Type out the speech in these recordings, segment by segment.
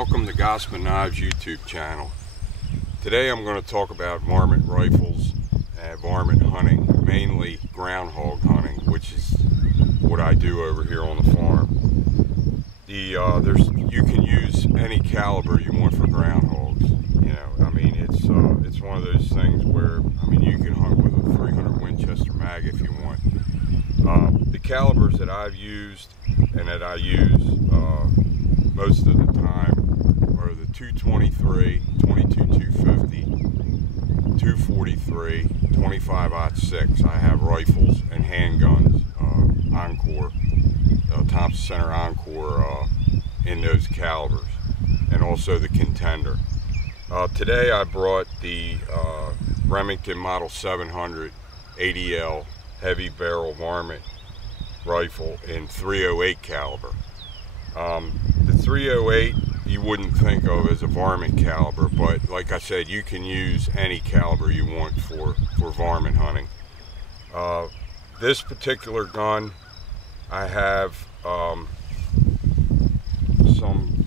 Welcome to Gospel Knives YouTube channel. Today I'm going to talk about varmint rifles and varmint hunting, mainly groundhog hunting, which is what I do over here on the farm. You can use any caliber you want for groundhogs. You know, I mean, it's one of those things where, I mean, you can hunt with a 300 Winchester mag if you want. The calibers that I've used and that I use most of the time are the 223, 22-250, 243, 25-06. I have rifles and handguns, Encore, Thompson Center Encore in those calibers, and also the Contender. Today I brought the Remington Model 700 ADL heavy barrel varmint rifle in 308 caliber. The 308 you wouldn't think of as a varmint caliber, but like I said, you can use any caliber you want for varmint hunting. This particular gun, I have some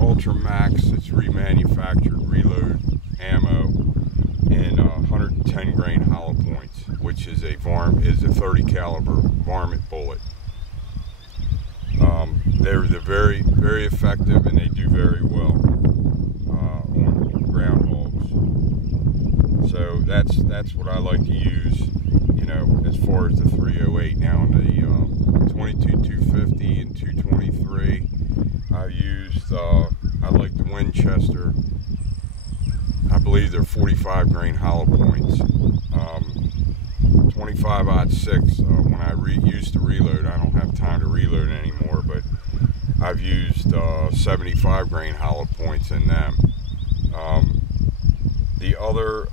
Ultra Max that's remanufactured reload ammo in 110 grain hollow points, which is a 30 caliber varmint bullet. They're very, very effective, and they do very well on groundhogs. So that's what I like to use, you know, as far as the 308. Now on the 22-250 and 223, I used I like the Winchester. I believe they're 45 grain hollow points. 25-06, when I used to reload, I don't have time to reload anymore, but I've used 75 grain hollow points in them. The other,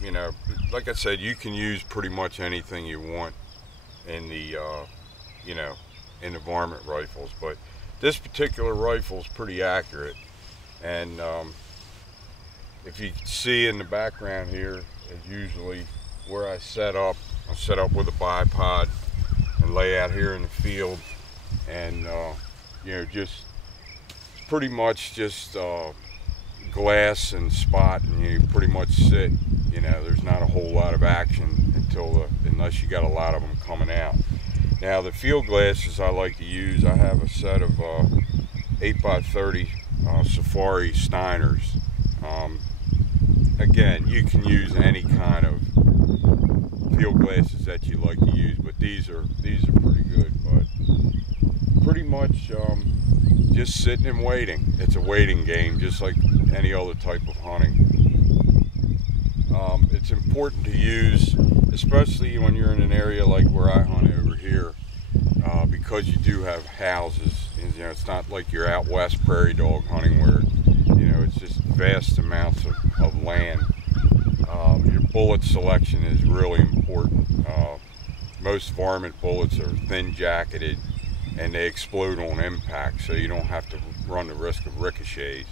you know, like I said, you can use pretty much anything you want in the, you know, in the varmint rifles, but this particular rifle is pretty accurate. And if you can see in the background here is usually where I set up. I set up with a bipod and lay out here in the field, and you know, just pretty much just glass and spot, and you pretty much sit. You know, there's not a whole lot of action unless you got a lot of them coming out. Now the field glasses I like to use, I have a set of 8x30 Safari Steiners. Again, you can use any kind of field glasses that you like to use, but these are pretty good. But pretty much just sitting and waiting. It's a waiting game, just like any other type of hunting. It's important to use, especially when you're in an area like where I hunt over here, because you do have houses. And, you know, it's not like you're out west prairie dog hunting where, you know, it's just vast amounts of land. Your bullet selection is really important. Most varmint bullets are thin jacketed and they explode on impact, so you don't have to run the risk of ricochets.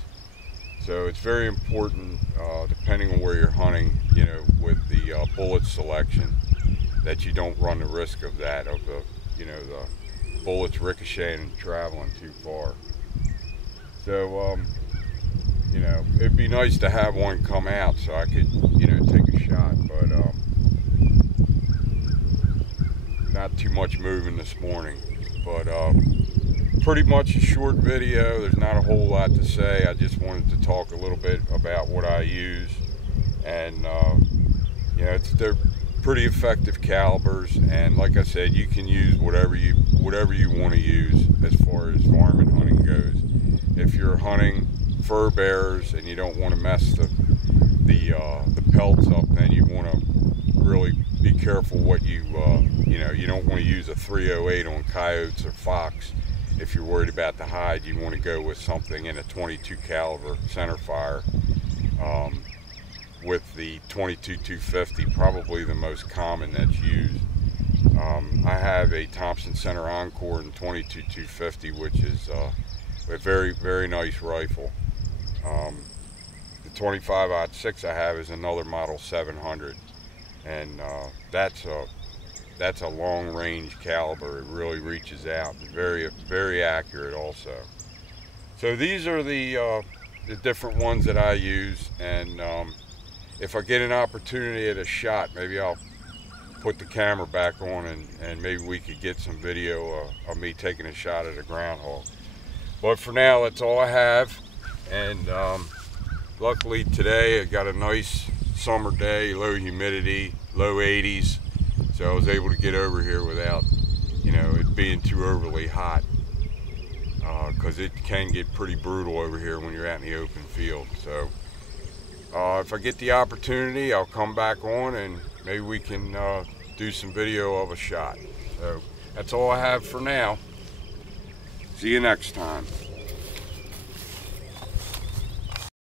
So it's very important, depending on where you're hunting, you know, with the bullet selection, that you don't run the risk of that, of the, you know, the bullets ricocheting and traveling too far. So you know, it'd be nice to have one come out so I could, you know, take a shot, but not too much moving this morning. But pretty much a short video. There's not a whole lot to say. I just wanted to talk a little bit about what I use, and you know, they're pretty effective calibers, and like I said, you can use whatever you want to use as far as varmint hunting goes. If you're hunting fur bearers and you don't want to mess the pelts up, then you want to really be careful what you know, you don't want to use a 308 on coyotes or fox. If you're worried about the hide, you want to go with something in a 22 caliber centerfire, with the 22-250, probably the most common that's used. I have a Thompson Center Encore in 22-250, which is a very, very nice rifle. The 25-06 I have is another Model 700, and that's a long range caliber. It really reaches out, and very, very accurate also. So these are the different ones that I use, and if I get an opportunity at a shot, maybe I'll put the camera back on and maybe we could get some video of me taking a shot at a groundhog. But for now, that's all I have. And luckily today I got a nice summer day, low humidity, low 80s. So I was able to get over here without, you know, it being too overly hot. Because it can get pretty brutal over here when you're out in the open field. So if I get the opportunity, I'll come back on and maybe we can do some video of a shot. So that's all I have for now. See you next time.